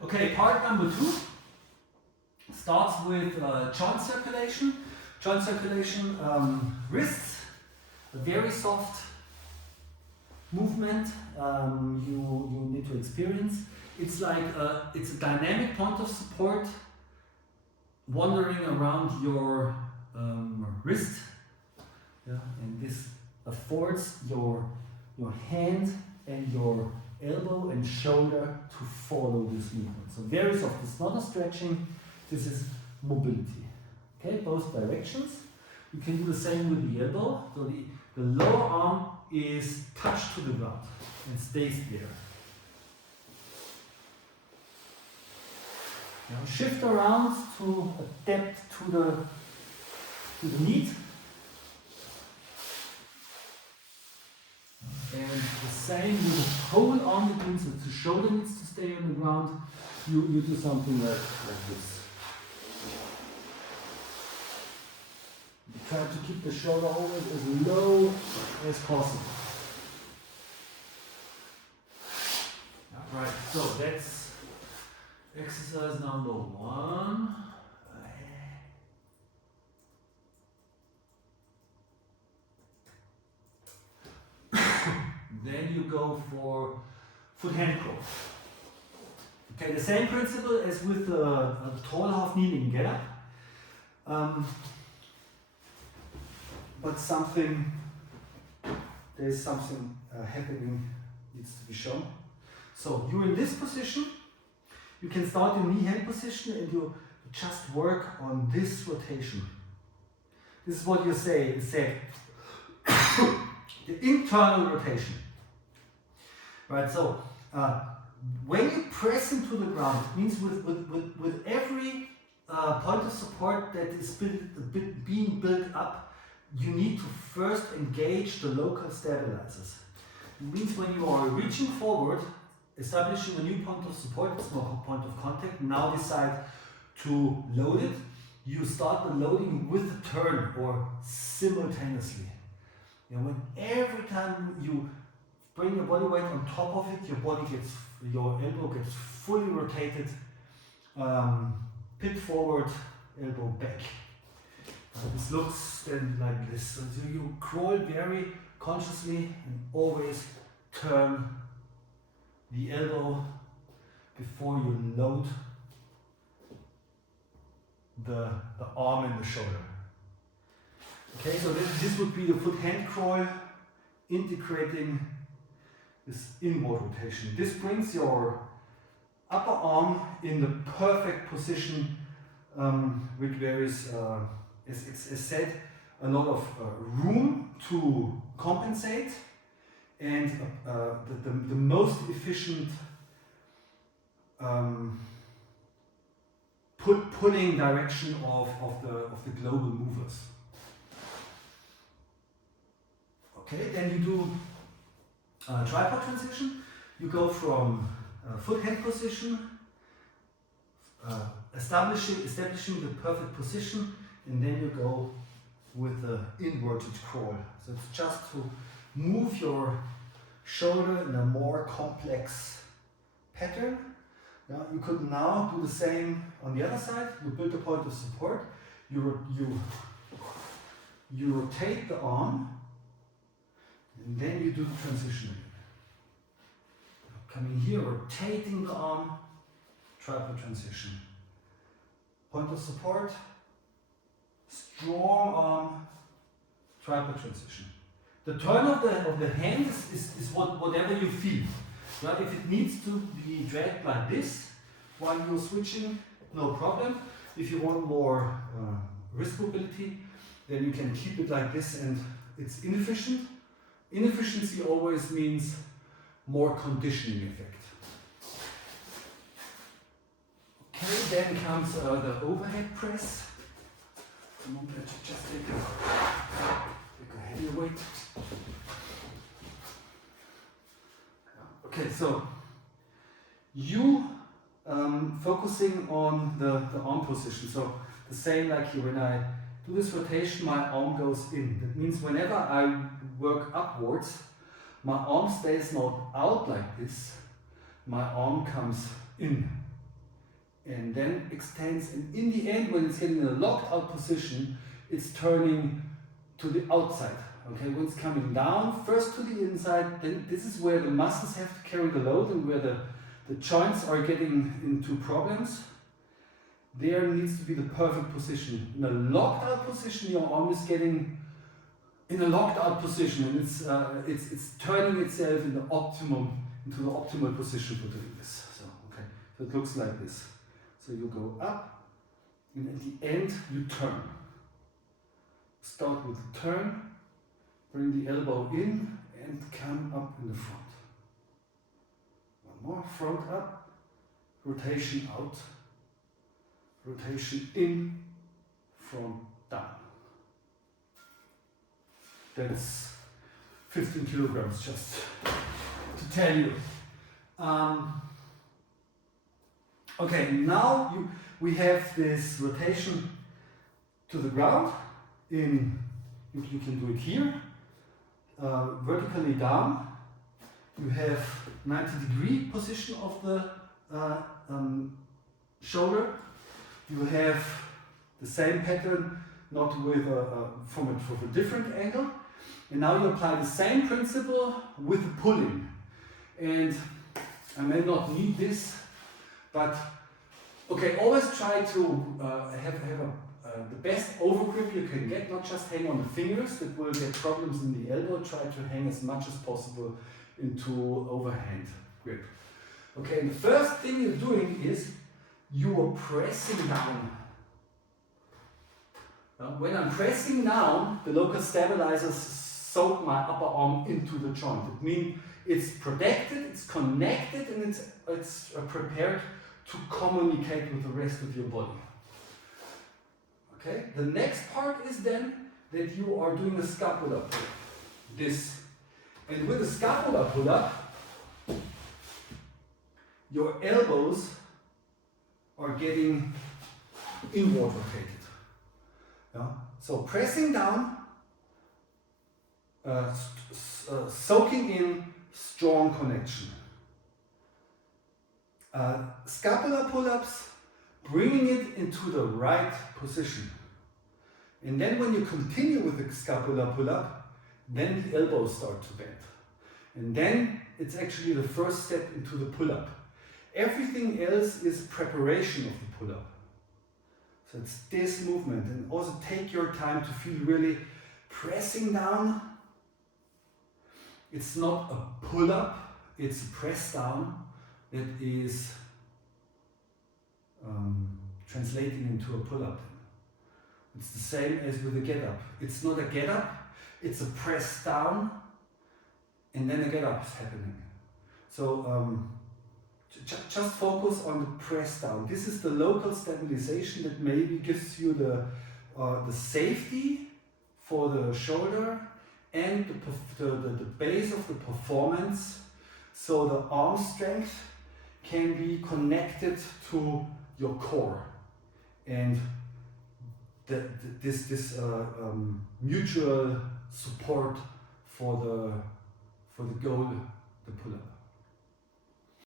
Okay, part number 2 starts with joint circulation. Joint circulation, wrists, a very soft movement you need to experience. It's like it's a dynamic point of support wandering around your wrist, yeah, and this affords your hand and your elbow and shoulder to follow this movement. So very soft. It's not a stretching. This is mobility. Okay, both directions. You can do the same with the elbow. So the lower arm is touched to the ground and stays there. Now shift around to adapt to the need. And the same with the whole arm, it means that the shoulder needs to stay on the ground. You do something like this. You try to keep the shoulder always as low as possible. Right, so that's exercise number 1. Then you go for foot hand crawl. Okay, the same principle as with the tall half kneeling get up. But there's something happening, needs to be shown. So you're in this position, you can start in knee hand position and you just work on this rotation. This is what you say, the internal rotation. Right, so when you press into the ground, it means with every point of support that is being built up, you need to first engage the local stabilizers. It means when you are reaching forward, establishing a new point of support, it's not a point of contact, now decide to load it, you start the loading with the turn or simultaneously. And when every time you bring your body weight on top of it, your elbow gets fully rotated, pit forward, elbow back. This looks then like this. So you crawl very consciously and always turn the elbow before you load the arm and the shoulder. Okay, so this would be the foot hand crawl, integrating this inward rotation. This brings your upper arm in the perfect position, with various, as said, a lot of room to compensate, and the most efficient pulling direction of the global movers. Okay, then you do tripod transition. You go from foot hand position, establishing the perfect position, and then you go with the inverted crawl. So it's just to move your shoulder in a more complex pattern. Now you could now do the same on the other side. You build a point of support. You rotate the arm, and then you do the transition. Coming here, rotating the arm, tripod transition. Point of support, strong arm, tripod transition. The turn of the hand is whatever you feel. Right? If it needs to be dragged like this while you're switching, no problem. If you want more wrist mobility, then you can keep it like this, and it's inefficient. Inefficiency always means more conditioning effect. Okay, then comes the overhead press. Just take a heavy weight. Okay, so you focusing on the arm position. So the same like here, when I do this rotation, my arm goes in. That means whenever I work upwards, my arm stays not out like this, my arm comes in. and then extends, and in the end, when it's getting in a locked out position, it's turning to the outside. Okay, when it's coming down, first to the inside, then this is where the muscles have to carry the load and where the joints are getting into problems. There needs to be the perfect position. In a locked out position, your arm is getting in a locked out position, and it's turning itself into the optimal position for doing this. So okay, so it looks like this. So you go up, and at the end you turn. Start with the turn, bring the elbow in, and come up in the front. One more, front up, rotation out, rotation in, front down. That's 15 kilograms, just to tell you. Okay, now we have this rotation to the ground. You can do it here, vertically down. You have 90-degree position of the shoulder. You have the same pattern, not with from a different angle. And now you apply the same principle with the pulling. And I may not need this, but okay, always try to have the best overgrip you can get, not just hang on the fingers, that will get problems in the elbow. Try to hang as much as possible into overhand grip. Okay, and the first thing you're doing is you are pressing down. Now, when I'm pressing down, the local stabilizers soak my upper arm into the joint. It means it's protected, it's connected, and it's prepared to communicate with the rest of your body. Okay, the next part is then that you are doing a scapular pull. This. And with a scapular pull up, your elbows are getting inward rotated. Yeah? So pressing down, soaking in strong connection. Scapular pull-ups, bringing it into the right position. And then when you continue with the scapular pull-up, then the elbows start to bend. And then it's actually the first step into the pull-up. Everything else is preparation of the pull-up. So it's this movement, and also take your time to feel really pressing down. It's not a pull-up, it's a press down that is translating into a pull-up. It's the same as with a get-up. It's not a get-up, it's a press down, and then a get-up is happening. So just focus on the press down. This is the local stabilization that maybe gives you the safety for the shoulder and the base of the performance, so the arm strength can be connected to your core, and this mutual support for the goal, the pull-up.